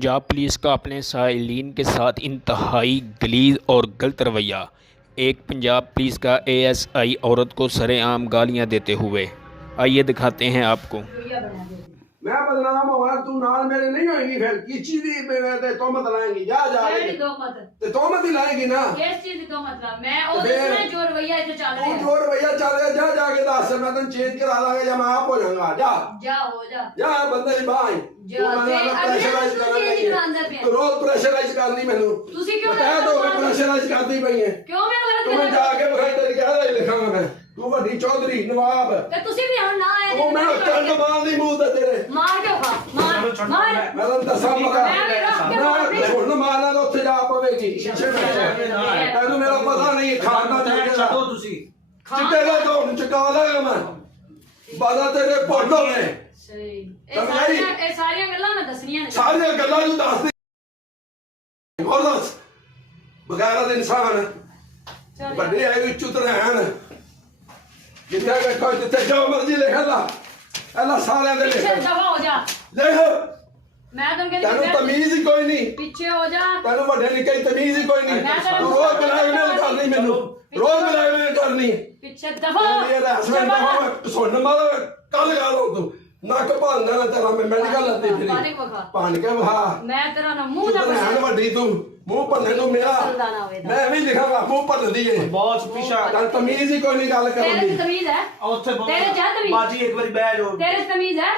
Punjab police का अपने साइलिन के साथ इंतहाई गलीज़ और गलत रवैया। एक पंजाब पुलिस का एएसआई औरत को सरेआम गालियां देते हुए। आइए दिखाते हैं आपको। मैं बदनाम हुआ तू नाल मेरे नहीं होएगी फिर किस चीज की मेरे ते तोहमत लाएंगी जा जा मेरी तोहमत ते तोहमत ही लाएगी ना किस चीज की तोहमत ला मैं और दूसरे जो रवैया इसे चल रहा तू है जो रवैया चल रहा जा जाके दस मैं तन चेंज करा दांगा या मैं आप हो जाऊंगा जा जा हो जा जा बंदे ਦੀ ਬਾਹ ਜਾ ਪ੍ਰੈਸ਼ਰਾਈਜ਼ ਕਰਨੀ ਰੋਜ਼ ਪ੍ਰੈਸ਼ਰਾਈਜ਼ ਕਰਨੀ ਮੈਨੂੰ ਤੁਸੀਂ ਕਿਉਂ ਮੈਂ ਤਾਂ ਪ੍ਰੈਸ਼ਰਾਈਜ਼ ਕਰਦੀ ਪਈ ਹੈ ਕਿਉਂ ਮੈਨੂੰ ਤੂੰ ਗਲਤ ਜਾ ਕੇ ਬਖਾਈ ਤੇਰੀ ਕਹਿ ਰਹੀ ਲਿਖਾਂਗਾ ਮੈਂ ਤੂੰ ਵੱਡੀ ਚੌਧਰੀ ਨਵਾਬ ਤੇ ਤੁਸੀਂ ਵੀ ਹੁਣ ਨਾ ਆਏ ਤੂੰ ਮੈਂ ਚੰਡ ਮਾਰ ਦੀ ਮੂੰਹ ਤੇ ਤੇਰੇ ਮਾਰ ਕੇ ਖਾ ਮਾਰ ਮਾਰ ਮੈਂ ਤਾਂ ਦੱਸਾਂ ਮਗਾ ਮੈਂ ਹੁਣ ਮਾਰਨਾ ਤਾਂ ਉੱਥੇ ਜਾ ਪਵੇਗੀ ਸ਼ੀਸ਼ੇ ਵਿੱਚ ਤੈਨੂੰ ਮੇਰਾ ਪਤਾ ਨਹੀਂ ਖਾਣਾ ਦੇ ਕੇ ਛੱਡੋ ਤੁਸੀਂ ਚਿੱਟੇ ਦਾ ਤੋਂ ਚੁਕਾ ਲਾਂਗਾ ਮੈਂ ਬਾਦਾ ਤੇਰੇ ਭੋਲੋ ਨੇ ਸਹੀ ਇਹ ਸਾਰੀਆਂ ਗੱਲਾਂ ਮੈਂ ਦੱਸਣੀਆਂ ਨੇ ਸਾਰੀਆਂ ਗੱਲਾਂ ਨੂੰ ਦੱਸ ਦੇ ਹੋਰ ਦੱਸ ਬਗੈਰ ਦੇ ਇਨਸਾਨ ਵੱਡੇ ਆਏ ਵਿੱਚ ਉਤਰਣ ਜਿੱਥੇ ਵੇਖੋ ਜਿੱਥੇ ਜੋ ਮਰਜ਼ੀ ਲਿਖ ਲਾ ਇਹਲਾ ਸਾਰਿਆਂ ਦੇ ਲਿਖ ਪਿੱਛੇ ਦਫਾ ਹੋ ਜਾ ਲਿਖ ਮੈਂ ਤਾਂ ਕਹਿੰਦੀ ਤੈਨੂੰ ਤਮੀਜ਼ ਹੀ ਕੋਈ ਨਹੀਂ ਪਿੱਛੇ ਹੋ ਜਾ ਤੈਨੂੰ ਵੱਡੇ ਨੇ ਕਈ ਤਮੀਜ਼ ਹੀ ਕੋਈ ਨਹੀਂ ਮੈਂ ਤਾਂ ਤੂੰ ਰੋਜ਼ ਬਲੈਕਮੇਲ ਕਰਨੀ ਮੈਨੂੰ ਰੋਜ਼ ਬਲੈਕਮੇਲ ਕਰਨੀ ਪਿੱਛੇ ਦਫਾ ਇਹ ਹਸਬੰਦ ਦਾ ਸੁਣਨ ਵਾਲਾ ਕੱਲ ਗਾ ਲਓ ਤੂੰ ਨੱਕ ਭਾਂਦਾ ਨਾ ਤੇਰਾ ਮੈਂ ਮੈਡੀਕਲ ਲੱਦੀ ਫਿਰੀ ਪਾਣੀ ਵਖਾ ਭਾਂਡ ਕੇ ਵਹਾ ਮੈਂ ਤੇਰਾ ਨਾ ਮੂੰਹ ਦਾ ਰਹਿਣ ਵੱਡੀ ਤੂੰ ਮੂੰਹ ਭੰਨੇ ਨੂੰ ਮੇਰਾ ਮੈਂ ਵੀ ਲਿਖਾਂਗਾ ਮੂੰਹ ਭੰਨ ਦੀ ਏ ਬਹੁਤ ਪਿਛਾ ਤਾਂ ਤਮੀਜ਼ ਹੀ ਕੋਈ ਨਹੀਂ ਗੱਲ ਕਰਨ ਤੇਰੇ ਦੀ ਚ ਤਮੀਜ਼ ਹੈ ਉੱਥੇ ਤੇਰੇ ਚ ਹੈ ਤਮੀਜ਼? ਬਾਜੀ ਇੱਕ ਵਾਰੀ ਬਹਿ ਜਾਓ ਤੇਰੇ ਚ ਤਮੀਜ਼ ਹੈ